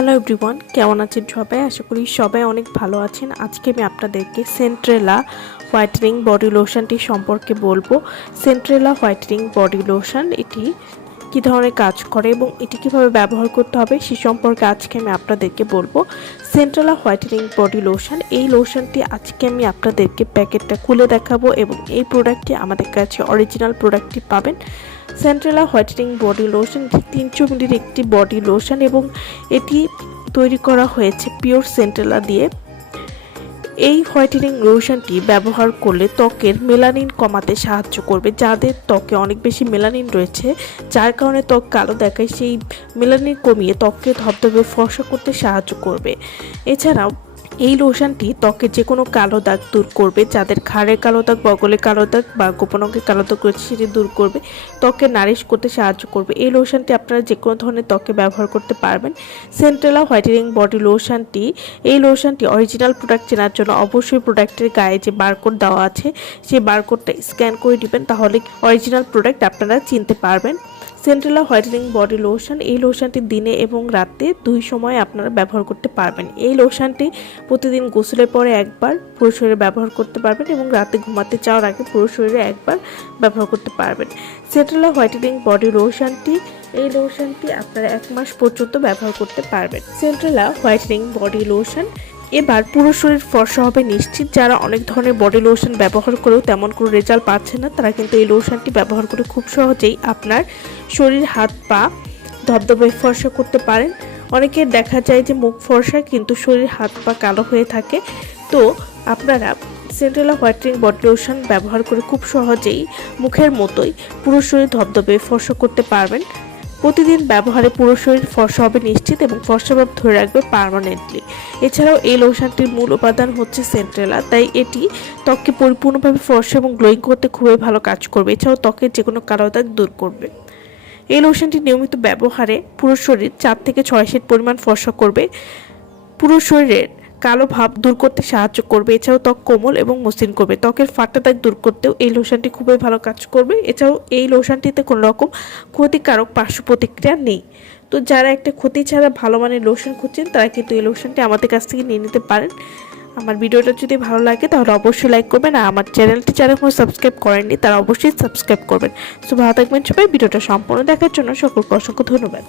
Hello everyone, কেমন আছেন সবাই? আশা করি সবাই অনেক ভালো আছেন। আজকে আমি আপনাদেরকে সেন্ট্রেলা হোয়াইটেনিং বডি লোশনটি সম্পর্কে বলবো। সেন্ট্রেলা হোয়াইটেনিং বডি লোশন এটি কী ধরনের কাজ করে এবং এটি কীভাবে ব্যবহার করতে হবে সে সম্পর্কে আজকে আমি আপনাদেরকে বলবো। সেন্ট্রেলা হোয়াইটেনিং বডি লোশন, এই লোশনটি আজকে আমি আপনাদেরকে প্যাকেটটা খুলে দেখাবো এবং এই প্রোডাক্টটি আমাদের কাছে অরিজিনাল প্রোডাক্টটি পাবেন। সেন্ট্রেলা হোয়াইটেনিং বডি লোশন 300 মিলির একটি বডি লোশন এবং এটি তৈরি করা হয়েছে পিওর সেন্ট্রেলা দিয়ে। এই হোয়াইটেনিং লোশনটি ব্যবহার করলে ত্বকের মেলানিন কমাতে সাহায্য করবে। যাদের ত্বকে অনেক বেশি মেলানিন রয়েছে, যার কারণে ত্বক কালো দেখায়, সেই মেলানিন কমিয়ে ত্বককে ধবধবে ফর্সা করতে সাহায্য করবে। এছাড়াও এই লোশনটি ত্বকের যে কোনো কালো দাগ দূর করবে। যাদের ঘাড়ের কালো দাগ, বগলে কালো দাগ বা গোপন অঙ্গে কালো দাগ রয়েছে সেটি দূর করবে, ত্বকে নারিশ করতে সাহায্য করবে। এই লোশনটি আপনারা যে কোনো ধরনের ত্বকে ব্যবহার করতে পারবেন। সেন্ট্রেলা হোয়াইটেনিং বডি লোশনটি, এই লোশনটি অরিজিনাল প্রোডাক্ট চেনার জন্য অবশ্যই প্রোডাক্টের গায়ে যে বারকোড দেওয়া আছে সেই বারকোডটা স্ক্যান করে দিবেন, তাহলে অরিজিনাল প্রোডাক্ট আপনারা চিনতে পারবেন। সেন্ট্রেলা হোয়াইটেনিং বডি লোশন, এই লোশনটি দিনে এবং রাতে দুই সময় আপনারা ব্যবহার করতে পারবেন। এই লোশনটি প্রতিদিন গোসলের পরে একবার পুরো শরীরে ব্যবহার করতে পারবেন এবং রাতে ঘুমাতে যাওয়ার আগে পুরো শরীরে একবার ব্যবহার করতে পারবেন। সেন্ট্রেলা হোয়াইটেনিং বডি লোশনটি, এই লোশনটি আপনারা 1 মাস পর্যন্ত ব্যবহার করতে পারবেন। সেন্ট্রেলা হোয়াইটেনিং বডি লোশন এবার পুরো শরীর ফর্সা হবে নিশ্চিত। যারা অনেক ধরনের বডি লোশন ব্যবহার করেও তেমন কোনো রেজাল্ট পাচ্ছে না, তারা কিন্তু এই লোশনটি ব্যবহার করে খুব সহজেই আপনার শরীর, হাত, পা ধবধবে ফর্সা করতে পারেন। অনেকের দেখা যায় যে মুখ ফর্সা কিন্তু শরীর, হাত, পা কালো হয়ে থাকে। তো আপনারা সেন্ট্রেলা হোয়াইটেনিং বডি লোশন ব্যবহার করে খুব সহজেই মুখের মতোই পুরো শরীর ধবধবে ফর্সা করতে পারবেন। প্রতিদিন ব্যবহারে পুরো শরীর ফর্সা হবে নিশ্চিত এবং ফর্সা ভাব ধরে রাখবে পার্মানেন্টলি। এছাড়াও এই লোশনটির মূল উপাদান হচ্ছে সেন্ট্রেলা, তাই এটি ত্বককে পরিপূর্ণভাবে ফর্সা এবং গ্লোয়িং করতে খুবই ভালো কাজ করবে। এছাড়াও ত্বকের যে কোনো কালো দাগ দূর করবে। এই লোশনটি নিয়মিত ব্যবহারে পুরো শরীর 4 থেকে 6 সেট পরিমাণ ফর্সা করবে, পুরো শরীরের কালো ভাব দূর করতে সাহায্য করবে। এছাড়াও ত্বক কোমল এবং মসৃণ করবে। ত্বকের ফাটা দাগ দূর করতেও এই লোশনটি খুবই ভালো কাজ করবে। এছাড়াও এই লোশনটিতে কোনো রকম ক্ষতিকারক পার্শ্ব প্রতিক্রিয়া নেই। তো যারা একটা ক্ষতি ছাড়া ভালো মানের লোশন খুঁজছেন, তারা কিন্তু এই লোশনটি আমাদের কাছ থেকে নিয়ে নিতে পারেন। আমার ভিডিওটা যদি ভালো লাগে তাহলে অবশ্যই লাইক করবেন, আর আমার চ্যানেলটি যারা এখনো সাবস্ক্রাইব করেননি তারা অবশ্যই সাবস্ক্রাইব করবেন। সো ভালো থাকবেন সবাই। ভিডিওটা সম্পূর্ণ দেখার জন্য সকলকে অসংখ্য ধন্যবাদ।